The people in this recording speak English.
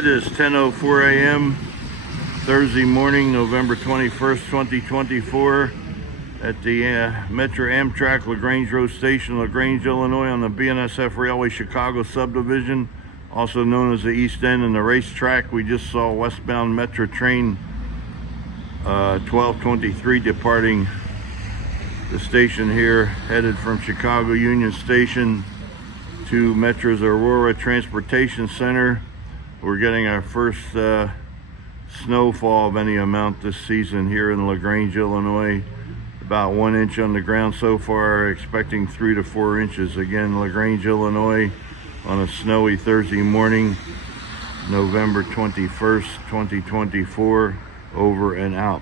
It is 10:04 a.m. Thursday morning, November 21st, 2024 at the Metra Amtrak LaGrange Road Station, LaGrange, Illinois, on the BNSF Railway Chicago subdivision, also known as the East End and the racetrack. We just saw westbound Metra train 1223 departing the station here, headed from Chicago Union Station to Metra's Aurora Transportation Center. We're getting our first snowfall of any amount this season here in LaGrange, Illinois. About 1 inch on the ground so far, expecting 3 to 4 inches. Again, LaGrange, Illinois, on a snowy Thursday morning, November 21st, 2024, over and out.